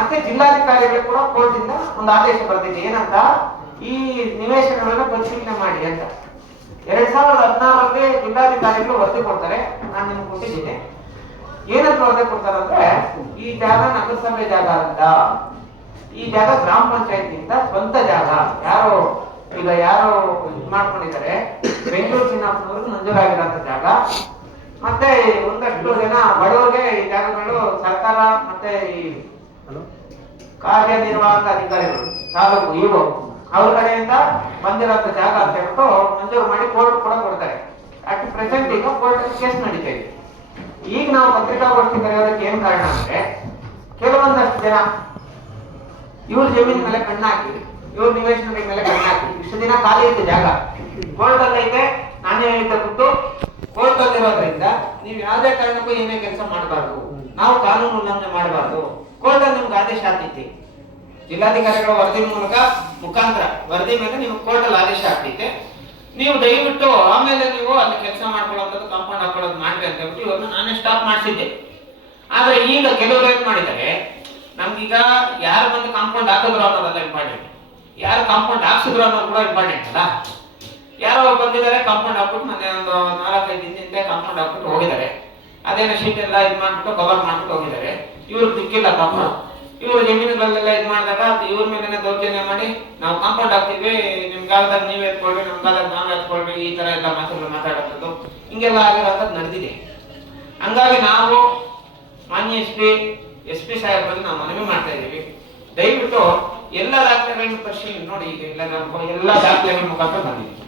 ಮತ್ತೆ ಜಿಲ್ಲಾಧಿಕಾರಿಗಳು ಕೂಡ ಕೋರ್ಟ್ ಇಂದ ಒಂದು ಆದೇಶ ಬರ್ತಿದೆ ಏನಂತ? ಈ ನಿವೇಶನಗಳನ್ನ ಪರಿಶೀಲನೆ ಮಾಡಿ ಅಂತ. ಎರಡ್ ಸಾವಿರದ ಹದಿನಾರರಲ್ಲಿ ಜಿಲ್ಲಾಧಿಕಾರಿಗಳು ವರದಿ ಕೊಡ್ತಾರೆ. ನಾನು ನಿಮ್ಗೆ ಕೊಟ್ಟಿದ್ದೀನಿ. ಏನಂತ ವರದಿ ಕೊಡ್ತಾರೆ ಅಂದ್ರೆ ಈ ಜಾಗ ನಗರಸಭೆ ಜಾಗ ಅಂತ. ಈ ಜಾಗ ಗ್ರಾಮ ಪಂಚಾಯತಿಯಿಂದ ಸ್ವಂತ ಜಾಗ. ಯಾರು, ಈಗ ಯಾರು ಇದು ಮಾಡ್ಕೊಂಡಿದ್ದಾರೆ. ಬೆಂಗಳೂರು ಚಿನ್ನಾಪುರವ್ರಿಗೆ ಮಂಜೂರಾಗಿರೋಂಥ ಜಾಗ. ಮತ್ತೆ ಒಂದಷ್ಟು ಜನ ಬಡವರಿಗೆ ಈ ಜಾಗಗಳು ಸರ್ಕಾರ ಮತ್ತೆ ಈ ಕಾರ್ಯನಿರ್ವಾಹಕ ಅಧಿಕಾರಿಗಳು, ತಾಲೂಕು ಇವು ಅವ್ರ ಕಡೆಯಿಂದ ಬಂದಿರೋಂಥ ಜಾಗ ಅಂತ ಹೇಳ್ಬಿಟ್ಟು ಮಂಜೂರು ಮಾಡಿ ಕೋರ್ಟ್ ಕೂಡ ಕೊಡ್ತಾರೆ. ಅಟ್ ಪ್ರೆಸೆಂಟ್ ಈಗ ಕೋರ್ಟ್ ಕೇಸ್ ನಡೀತಾ ಇದೆ. ಈಗ ನಾವು ಪತ್ರಿಕಾಗೋಷ್ಠಿ ಕರೆಯೋದಕ್ಕೆ ಏನ್ ಕಾರಣ ಅಂದ್ರೆ, ಕೆಲವೊಂದಷ್ಟು ಜನ ಇವ್ರ ಜಮೀನ್ ಮೇಲೆ ಕಣ್ಣಾಕಿ ಇವ್ರ ನಿವೇಶನ ಮೇಲೆ ಕಣ್ಣು ಹಾಕಿ, ಇಷ್ಟು ದಿನ ಖಾಲಿ ಇತ್ತು ಜಾಗ. ಕೋರ್ಟ್ ಅಲ್ಲಿ ನಾನೇ ಹೇಳಿದ್ದ ಬಿಟ್ಟು ಕೋರ್ಟ್ ಅಲ್ಲಿರೋದ್ರಿಂದ ನೀವು ಯಾವುದೇ ಕಾರಣಕ್ಕೂ ಏನೇ ಕೆಲಸ ಮಾಡಬಾರ್ದು. ನಾವು ಕಾನೂನು ಉಲ್ಲಂಘನೆ ಮಾಡಬಾರ್ದು. ಕೋರ್ಟ್ ನಿಮ್ಗೆ ಆದೇಶ ಆಗ್ತೈತಿ ಜಿಲ್ಲಾಧಿಕಾರಿಗಳ ವರದಿ ಮೂಲಕ ಮುಖಾಂತರ. ವರದಿ ಮೇಲೆ ನೀವು ಕೋರ್ಟ್ ಅಲ್ಲಿ ಆದೇಶ ಆಗ್ತೈತೆ ನೀವು ದಯವಿಟ್ಟು ಆಮೇಲೆ ನೀವು ಅಲ್ಲಿ ಕೆಲಸ ಮಾಡ್ಕೊಳ್ಳೋದು ಕಾಂಪೌಂಡ್ ಹಾಕೊಳ್ಳೋದು ಮಾಡ್ರಿ ಅಂತ ಹೇಳ್ಬಿಟ್ಟು ಇವ್ರನ್ನ ನಾನೇ ಸ್ಟಾಪ್ ಮಾಡಿಸಿದ್ದೆ. ಆದ್ರೆ ಈಗ ಕೆಲವರು ಏನ್ ಮಾಡಿದ್ದಾರೆ? ನಮ್ಗೀಗ ಯಾರು ಬಂದು ಕಾಂಪೌಂಡ್ ಹಾಕಿದ್ರು ಅನ್ನೋದಲ್ಲ ಇಂಪಾರ್ಟೆಂಟ್ ಯಾರು ಕಾಂಪೌಂಡ್ ಹಾಕ್ಸಿದ್ರು ಅನ್ನೋದು ಕೂಡ ಇಂಪಾರ್ಟೆಂಟ್ ಅಲ್ಲ? ಯಾರೋ ಬಂದಿದ್ದಾರೆ, ಕಾಂಪೌಂಡ್ ಹಾಕ್ಬಿಟ್ಟು ಮೊನ್ನೆ ಒಂದು ಹಾಕ್ಬಿಟ್ಟು ಹೋಗಿದ್ದಾರೆ. ಅದೇನೋ ಶೀಟ್ ಎಲ್ಲ ಇದು ಮಾಡ್ಬಿಟ್ಟು ಕವರ್ ಮಾಡ್ಬಿಟ್ಟು ಹೋಗಿದ್ದಾರೆ. ಇವ್ರಿಗೆ ದಿಕ್ಕಿಲ್ಲ ಪಾಪ. ಇವ್ರ ಜಮೀನುಗಳಲ್ಲೆಲ್ಲ ಇದು ಮಾಡಿದಾಗ ಇವ್ರ ಮೇಲೆ ದೌರ್ಜನ್ಯ ಮಾಡಿ ನಾವು ಕಾಂಪೌಂಡ್ ಹಾಕ್ತೀವಿ ನಿಮ್ ಕಾಲದಾಗ ನೀವ್ ಎತ್ಕೊಳ್ರಿ, ನಮ್ ಕಾಲದಾಗ ನಾವ್ ಎತ್ಕೊಳ್ರಿ, ಈ ತರ ಎಲ್ಲ ಮಾತುಗಳು ಮಾತಾಡೋದು ಹಿಂಗೆಲ್ಲ ಆಗಿರೋದ್ ನಡೆದಿದೆ. ಹಂಗಾಗಿ ನಾವು ಮಾನ್ಯ ಎಸ್ ಪಿ ಎಸ್ ಪಿ ಸಾಹೇಬರಿಗೆ ನಾವು ಮನವಿ ಮಾಡ್ತಾ ಇದ್ದೀವಿ. ದಯವಿಟ್ಟು ಎಲ್ಲ ದಾಖಲೆಗಳನ್ನು ಪರಿಶೀಲನೆ ನೋಡಿ ಈಗ ಎಲ್ಲ ಎಲ್ಲ ದಾಖಲೆಗಳ ಮುಖಾಂತರ ಬಂದಿದ್ದೀವಿ